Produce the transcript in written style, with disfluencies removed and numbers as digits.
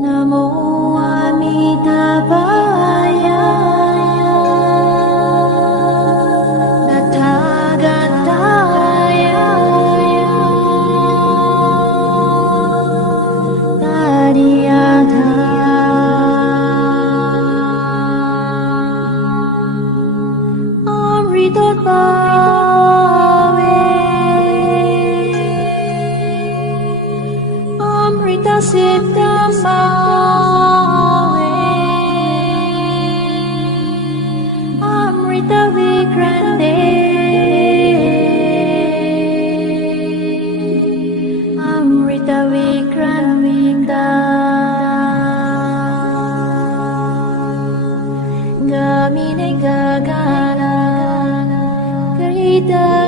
Namo Amitabhaya Nathagataya Tadiyatha Amrita Siddham Bhave Amrita Vikrande Amrita Vikramita Gamine Gagana Karita